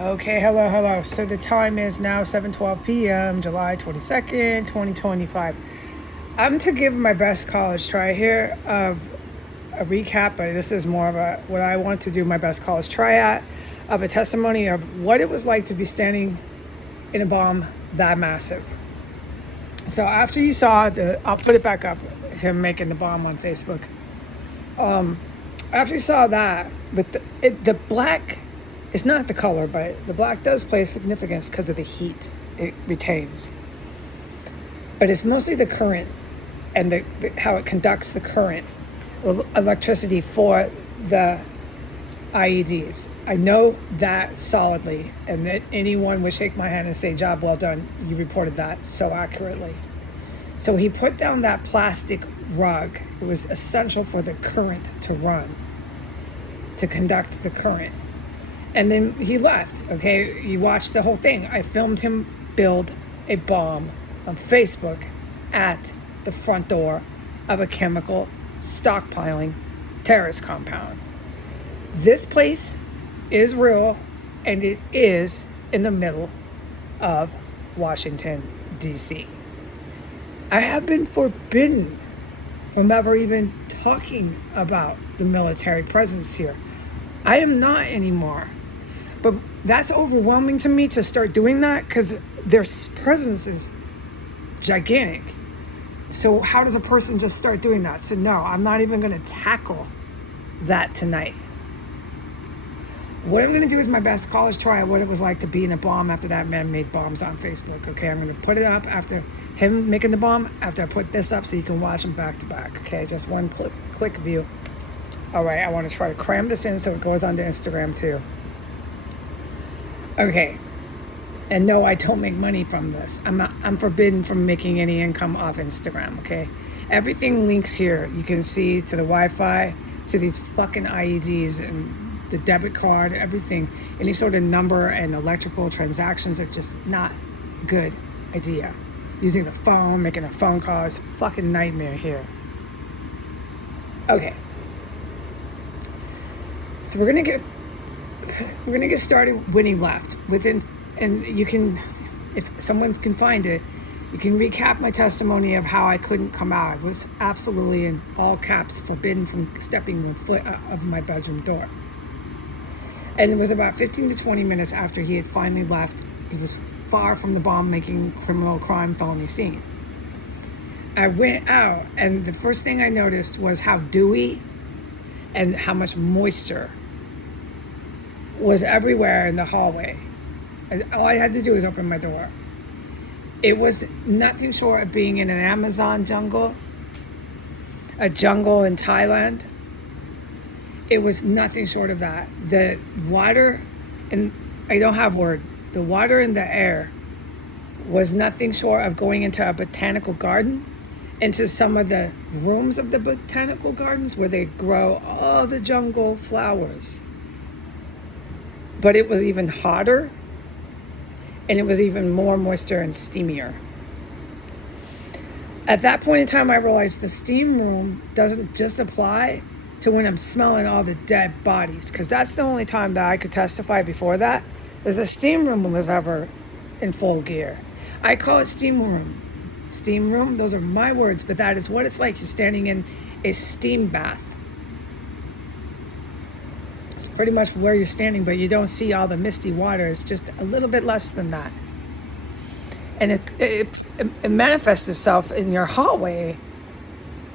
Okay, hello. So the time is now 7:12 p.m., July 22nd, 2025. I'm to give my best college try here of a recap, but this is more of a what I want to do my best college try at of a testimony of what it was like to be standing in a bomb that massive. So after you saw I'll put it back up, him making the bomb on Facebook. After you saw that, but the black, it's not the color, but the black does play significance because of the heat it retains. But it's mostly the current and how it conducts the current, electricity for the IEDs. I know that solidly, and that anyone would shake my hand and say, job well done, you reported that so accurately. So he put down that plastic rug. It was essential for the current to run, to conduct the current. And then he left, okay? You watched the whole thing. I filmed him build a bomb on Facebook at the front door of a chemical stockpiling terrorist compound. This place is real, and it is in the middle of Washington, D.C. I have been forbidden from ever even talking about the military presence here. I am not anymore. But that's overwhelming to me to start doing that because their presence is gigantic. So how does a person just start doing that? So no, I'm not even going to tackle that tonight. What I'm going to do is my best college try of what it was like to be in a bomb after that man made bombs on Facebook. Okay, I'm going to put it up after him making the bomb, after I put this up so you can watch them back to back. Okay, just one quick view. All right, I want to try to cram this in so it goes onto Instagram too. Okay, and no, I don't make money from this. I'm forbidden from making any income off Instagram, okay? Everything links here. You can see to the Wi-Fi, to these fucking IEDs and the debit card, everything. Any sort of number and electrical transactions are just not a good idea. Using the phone, making a phone call is a fucking nightmare here. Okay. So we're gonna get started when he left. And you can, if someone can find it, you can recap my testimony of how I couldn't come out. I was absolutely in all caps forbidden from stepping one foot of my bedroom door. And it was about 15 to 20 minutes after he had finally left. He was far from the bomb-making criminal crime felony scene. I went out, and the first thing I noticed was how dewy and how much moisture was everywhere in the hallway. All I had to do was open my door. It was nothing short of being in an Amazon jungle, a jungle in Thailand. It was nothing short of that. The water, and I don't have word, the water in the air was nothing short of going into a botanical garden, into some of the rooms of the botanical gardens where they grow all the jungle flowers. But it was even hotter, and it was even more moisture and steamier. At that point in time, I realized the steam room doesn't just apply to when I'm smelling all the dead bodies, because that's the only time that I could testify before that the steam room was ever in full gear. I call it steam room. Steam room, those are my words, but that is what it's like. You're standing in a steam bath. It's pretty much where you're standing, but you don't see all the misty water. It's just a little bit less than that. And it manifests itself in your hallway,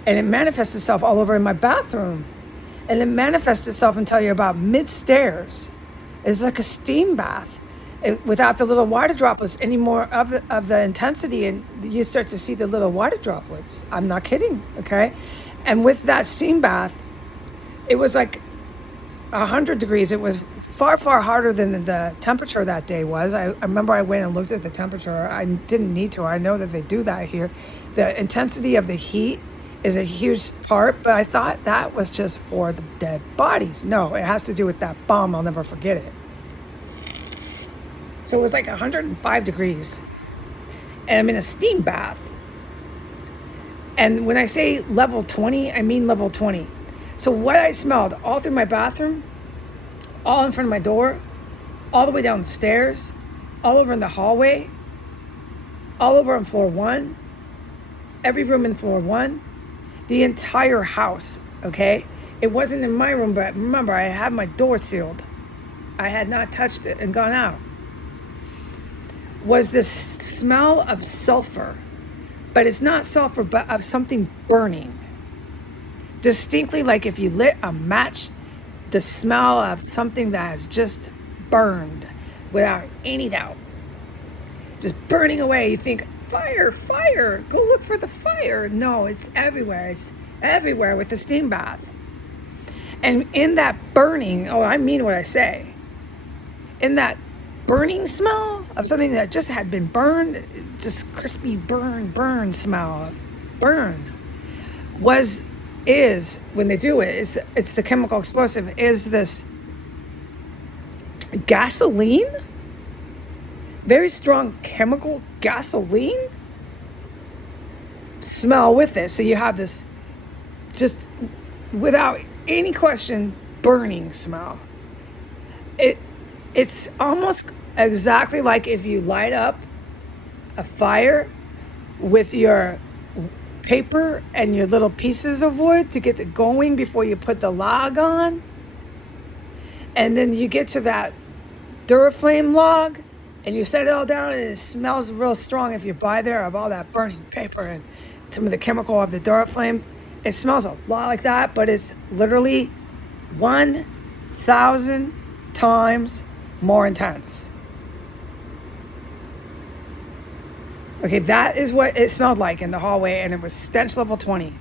and it manifests itself all over in my bathroom, and it manifests itself until you're about mid-stairs. It's like a steam bath without the little water droplets anymore of the intensity, and you start to see the little water droplets. I'm not kidding, okay? And with that steam bath, it was like 100 degrees. It was far hotter than the temperature that day was. I remember I went and looked at the temperature. I didn't need to. I know that they do that here. The intensity of the heat is a huge part, but I thought that was just for the dead bodies. No, it has to do with that bomb. I'll never forget it. So it was like 105 degrees, and I'm in a steam bath. And when I say level 20, I mean level 20. So what I smelled all through my bathroom, all in front of my door, all the way down the stairs, all over in the hallway, all over on floor 1, every room in floor 1, the entire house, okay? It wasn't in my room, but remember, I had my door sealed. I had not touched it and gone out. Was this smell of sulfur, but it's not sulfur, but of something burning. Distinctly, like if you lit a match, the smell of something that has just burned without any doubt. Just burning away. You think, fire, fire, go look for the fire. No, it's everywhere. It's everywhere with the steam bath. And in that burning, oh, I mean what I say. In that burning smell of something that just had been burned, just crispy burn smell of burn, is when they do it, it's the chemical explosive, is this gasoline, very strong chemical gasoline smell with it. So you have this, just without any question, burning smell. It's almost exactly like if you light up a fire with your paper and your little pieces of wood to get it going before you put the log on. And then you get to that Duraflame log and you set it all down, and it smells real strong if you buy there of all that burning paper and some of the chemical of the Duraflame. It smells a lot like that, but it's literally 1,000 times more intense. Okay, that is what it smelled like in the hallway, and it was stench level 20.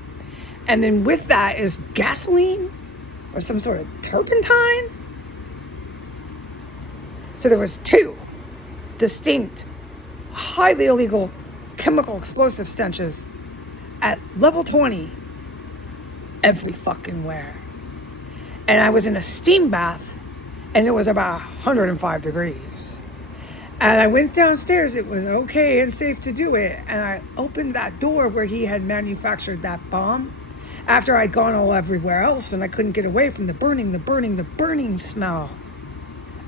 And then with that is gasoline or some sort of turpentine. So there was 2 distinct, highly illegal chemical explosive stenches at level 20 every fucking where. And I was in a steam bath, and it was about 105 degrees. And I went downstairs. It was okay and safe to do it. And I opened that door where he had manufactured that bomb after I'd gone all everywhere else, and I couldn't get away from the burning smell.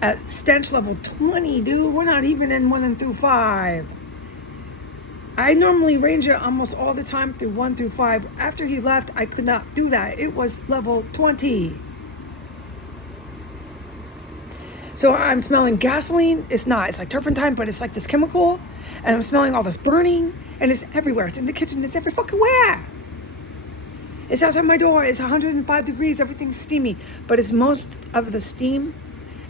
At stench level 20, dude, we're not even in 1 through 5. I normally range it almost all the time through 1 through 5. After he left, I could not do that. It was level 20. So I'm smelling gasoline. It's not. It's like turpentine, but it's like this chemical. And I'm smelling all this burning. And it's everywhere. It's in the kitchen. It's every fucking where. It's outside my door. It's 105 degrees. Everything's steamy. But it's most of the steam.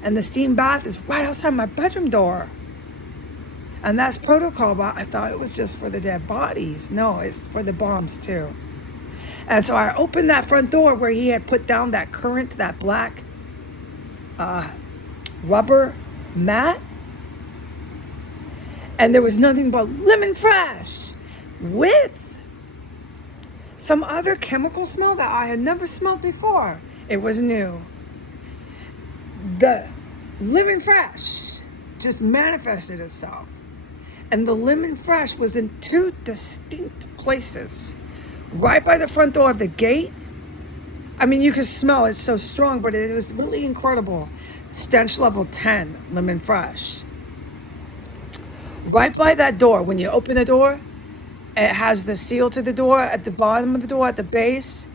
And the steam bath is right outside my bedroom door. And that's protocol, but I thought it was just for the dead bodies. No, it's for the bombs too. And so I opened that front door where he had put down that current, that black rubber mat, and there was nothing but lemon fresh with some other chemical smell that I had never smelled before. It was new. The lemon fresh just manifested itself, and the lemon fresh was in 2 distinct places, right by the front door of the gate. I mean, you could smell it so strong, but it was really incredible. Stench level 10, lemon fresh. Right by that door, when you open the door, it has the seal to the door at the bottom of the door, at the base.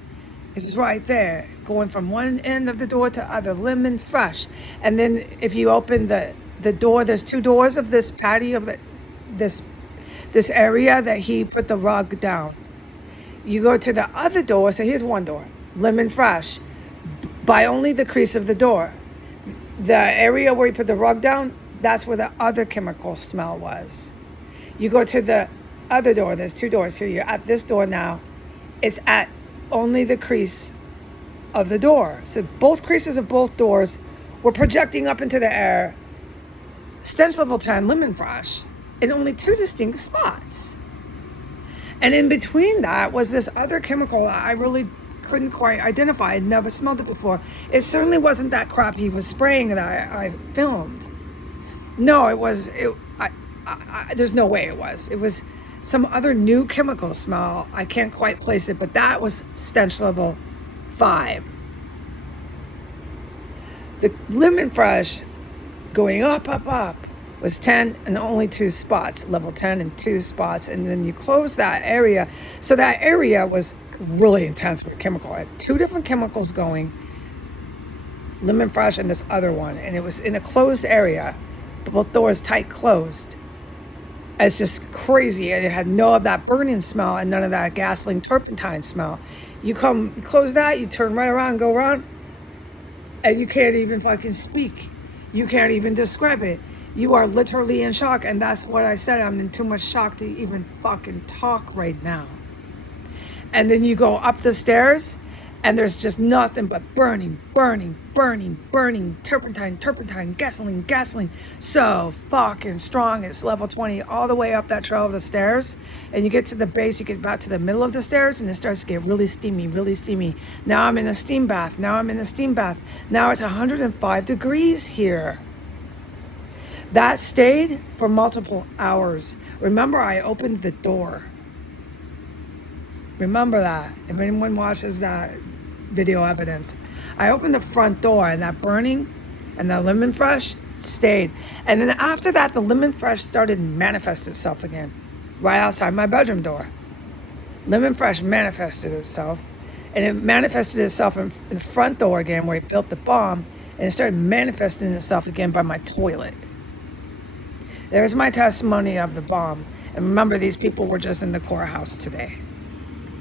It was right there, going from one end of the door to other, lemon fresh. And then if you open the door, there's 2 doors of this patio, of this area that he put the rug down. You go to the other door, so here's one door, lemon fresh, by only the crease of the door. The area where you put the rug down, that's where the other chemical smell was. You go to the other door, there's 2 doors here. You're at this door now. It's at only the crease of the door. So both creases of both doors were projecting up into the air. Stench level 10, lemon fresh, in only 2 distinct spots. And in between that was this other chemical I really couldn't quite identify. I'd never smelled it before. It certainly wasn't that crap he was spraying that I filmed. No, it was. There's no way it was. It was some other new chemical smell. I can't quite place it, but that was stench level 5. The lemon fresh Going up, up, up was 10 and only 2 spots, level 10 and 2 spots. And then you close that area. So that area was really intense with chemical. I had 2 different chemicals going, Lemon Fresh and this other one. And it was in a closed area, both doors tight closed. It's just crazy. It had no of that burning smell and none of that gasoline turpentine smell. You close that, you turn right around, go around, and you can't even fucking speak. You can't even describe it. You are literally in shock. And that's what I said. I'm in too much shock to even fucking talk right now. And then you go up the stairs and there's just nothing but burning, burning, burning, burning, turpentine, turpentine, gasoline, gasoline. So fucking strong. It's level 20 all the way up that trail of the stairs. And you get to the base, you get back to the middle of the stairs and it starts to get really steamy, really steamy. Now I'm in a steam bath. Now I'm in a steam bath. Now it's 105 degrees here. That stayed for multiple hours. Remember, I opened the door. Remember that. If anyone watches that video evidence, I opened the front door and that burning and that Lemon Fresh stayed. And then after that, the Lemon Fresh started to manifest itself again right outside my bedroom door. Lemon Fresh manifested itself, and it manifested itself in the front door again where it built the bomb, and it started manifesting itself again by my toilet. There's my testimony of the bomb. And remember, these people were just in the courthouse today.